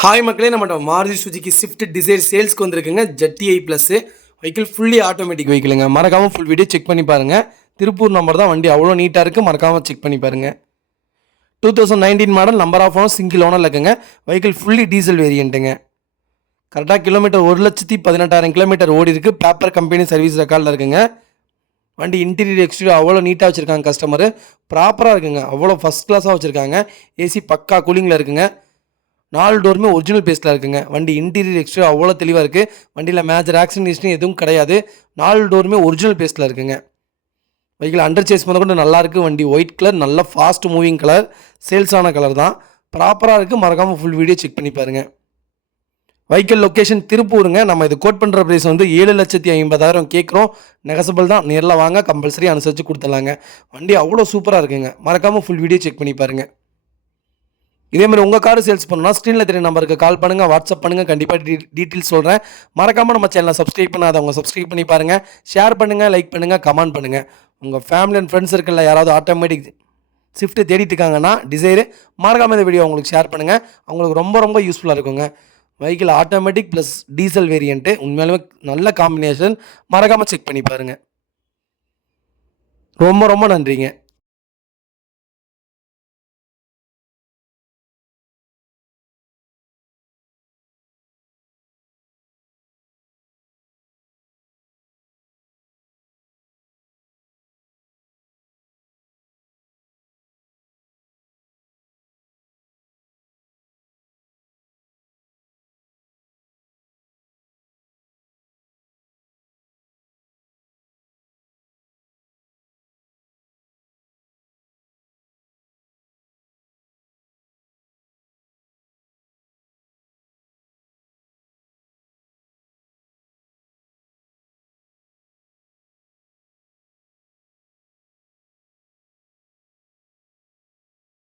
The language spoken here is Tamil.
ஹாய் மக்களே, நம்ம மாருதி சுஜுகி ஸ்விஃப்ட் டிசைர் சேல்ஸ்க்கு வந்திருக்குங்க. ஜெட்டி ப்ளஸ் வெஹிக்கிள் ஃபுல்லி ஆட்டோமேட்டிக் வெஹிக்கிளுங்க. மறக்காமல் ஃபுல் வீடியோ செக் பண்ணி பாருங்கள். திருப்பூர் நம்பர் தான், வண்டி அவ்வளோ நீட்டாக இருக்குது. மறக்காமல் செக் பண்ணி பாருங்கள். 2019 model, number of owner, single owner இருக்குங்க. வெஹிக்கிள் ஃபுல்லி டீசல் வேரியண்ட்டுங்க. கரெக்டாக கிலோமீட்டர் 1,18,000 கிலோமீட்டர் ஓடி இருக்குது. பேப்பர் கம்பெனி சர்வீஸ் ரெக்கார்டில் இருக்குங்க. வண்டி இன்டீரியர் எக்ஸ்டீரியர் அவ்வளோ நீட்டாக வச்சுருக்காங்க. கஸ்டமர் ப்ராப்பராக இருக்குங்க. அவ்வளோ ஃபஸ்ட் கிளாஸாக வச்சுருக்காங்க. ஏசி பக்கா கூலிங்கில் இருக்குங்க. 4 டோருமே ஒரிஜினல் பேஸில் இருக்குங்க. வண்டி இன்டீரியர் எக்ஸ்டீரியர் அவ்வளோ தெளிவாக இருக்குது. வண்டியில் மேஜர் ஆக்சிடென்ட் ஹிஸ்ட்ரி எதுவும் கிடையாது. 4 டோருமே ஒரிஜினல் பேஸில் இருக்குங்க. வெஹிக்கிள் அண்டர் சேஸ் பண்ண கூட நல்லாயிருக்கு. வண்டி ஒயிட் கலர், நல்ல ஃபாஸ்ட் மூவிங் கலர், சேல்ஸான கலர் தான். ப்ராப்பராக இருக்குது. மறக்காமல் ஃபுல் வீடியோ செக் பண்ணி பாருங்கள். வெஹிக்கிள் லொக்கேஷன் திருப்பூருங்க. நம்ம இது கோட் பண்ணுற ப்ரைஸ் வந்து 7,50,000 கேட்குறோம். நெகசபிள் தான். நேரில் வாங்க, கம்பல்சரி அனுசரித்து கொடுத்துடலாங்க. வண்டி அவ்வளோ சூப்பராக இருக்குங்க. மறக்காமல் ஃபுல் வீடியோ செக் பண்ணி பாருங்கள். இதேமாதிரி உங்கள் கார் சேல்ஸ் பண்ணணும்னா ஸ்க்ரீனில் தெரிய நம்பருக்கு கால் பண்ணுங்கள், வாட்ஸ்அப் பண்ணுங்கள். கண்டிப்பாக டீட்டெயில்ஸ் சொல்கிறேன். மறக்காமல் நம்ம சேனலை சப்ஸ்கிரைப் பண்ணாதவங்க சப்ஸ்கிரைப் பண்ணி பாருங்கள். ஷேர் பண்ணுங்கள், லைக் பண்ணுங்கள், கமெண்ட் பண்ணுங்கள். உங்கள் ஃபேமிலி அண்ட் ஃப்ரெண்ட்ஸ் இருக்குல்ல, யாராவது ஆட்டோமேட்டிக் ஸ்விஃப்ட் தேடிட்டு இருக்காங்கன்னா டிசைரு, மறக்காமல் இந்த வீடியோ அவங்களுக்கு ஷேர் பண்ணுங்கள். அவங்களுக்கு ரொம்ப ரொம்ப யூஸ்ஃபுல்லாக இருக்குங்க. Vehicle automatic plus diesel variant உண்மையாலுமே நல்ல காம்பினேஷன். மறக்காமல் செக் பண்ணி பாருங்கள். ரொம்ப ரொம்ப நன்றிங்க.